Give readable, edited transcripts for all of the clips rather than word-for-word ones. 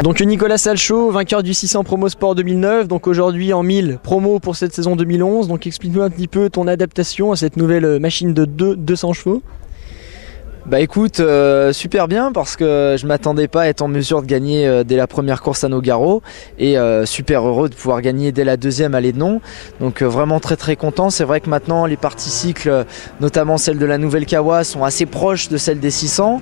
Donc Nicolas Salchaud, vainqueur du 600 Promo Sport 2009, donc aujourd'hui en 1000 promo pour cette saison 2011. Donc explique-nous un petit peu ton adaptation à cette nouvelle machine de 200 chevaux. Bah écoute, super bien parce que je m'attendais pas à être en mesure de gagner dès la première course à Nogaro et super heureux de pouvoir gagner dès la deuxième à Lédenon. Donc vraiment très content. C'est vrai que maintenant les parties cycles, notamment celle de la nouvelle Kawa, sont assez proches de celle des 600.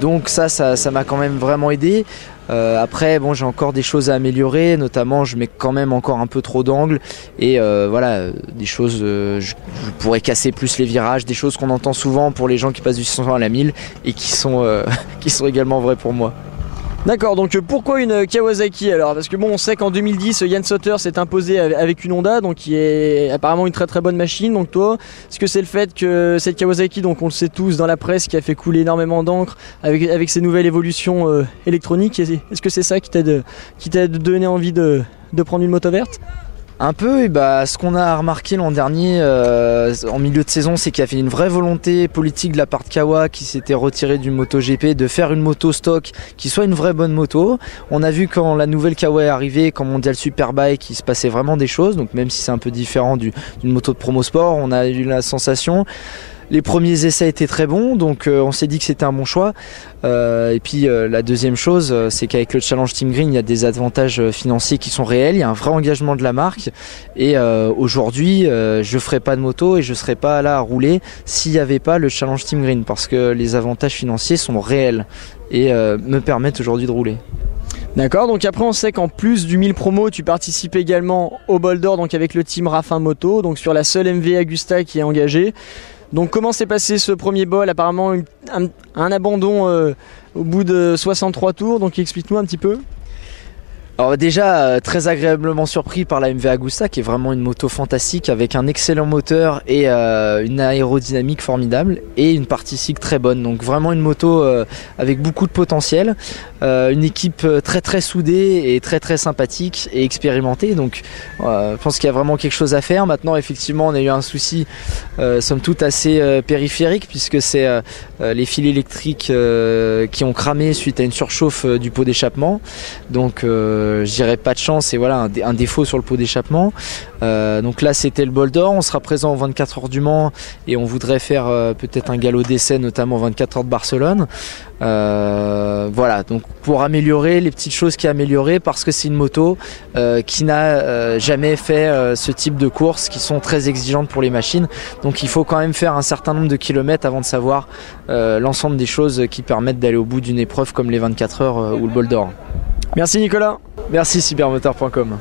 Donc ça m'a quand même vraiment aidé. Après bon, j'ai encore des choses à améliorer, notamment je mets quand même encore un peu trop d'angles et voilà, des choses, je pourrais casser plus les virages, des choses qu'on entend souvent pour les gens qui passent du 600 à la 1000 et qui sont également vraies pour moi. D'accord, donc pourquoi une Kawasaki alors? Parce que bon, on sait qu'en 2010, Yann Soter s'est imposé avec une Honda, donc qui est apparemment une très bonne machine. Donc toi, est-ce que c'est le fait que cette Kawasaki, donc on le sait tous dans la presse, qui a fait couler énormément d'encre avec ses nouvelles évolutions électroniques, est-ce que c'est ça qui t'a donné envie de prendre une moto verte? Un peu, et bah, ce qu'on a remarqué l'an dernier en milieu de saison, c'est qu'il y avait une vraie volonté politique de la part de Kawa qui s'était retirée du MotoGP de faire une moto stock qui soit une vraie bonne moto. On a vu quand la nouvelle Kawa est arrivée, quand Mondial Superbike, il se passait vraiment des choses, donc même si c'est un peu différent d'une moto de promo sport, on a eu la sensation. Les premiers essais étaient très bons, donc on s'est dit que c'était un bon choix. Et puis la deuxième chose, c'est qu'avec le Challenge Team Green, il y a des avantages financiers qui sont réels, il y a un vrai engagement de la marque. Et aujourd'hui, je ne ferais pas de moto et je ne serais pas là à rouler s'il n'y avait pas le Challenge Team Green, parce que les avantages financiers sont réels et me permettent aujourd'hui de rouler. D'accord, donc après on sait qu'en plus du 1000 promo, tu participes également au Bol d'Or, donc avec le team Raffin Moto, donc sur la seule MV Agusta qui est engagée. Donc comment s'est passé ce premier bol? Apparemment un abandon au bout de 63 tours, donc explique-nous un petit peu. Alors déjà très agréablement surpris par la MV Agusta qui est vraiment une moto fantastique avec un excellent moteur et une aérodynamique formidable et une partie cycle très bonne, donc vraiment une moto avec beaucoup de potentiel, une équipe très soudée et très sympathique et expérimentée, donc je pense qu'il y a vraiment quelque chose à faire. Maintenant effectivement on a eu un souci somme toute assez périphérique puisque c'est les fils électriques qui ont cramé suite à une surchauffe du pot d'échappement, donc je dirais pas de chance et voilà un défaut sur le pot d'échappement. Donc là c'était le Bol d'Or, on sera présent aux 24 heures du Mans et on voudrait faire peut-être un galop d'essai notamment aux 24 heures de Barcelone. Voilà, donc pour améliorer les petites choses qui améliorer, parce que c'est une moto qui n'a jamais fait ce type de courses qui sont très exigeantes pour les machines, donc il faut quand même faire un certain nombre de kilomètres avant de savoir l'ensemble des choses qui permettent d'aller au bout d'une épreuve comme les 24 heures ou le Bol d'Or. Merci Nicolas. Merci cybermoteur.com.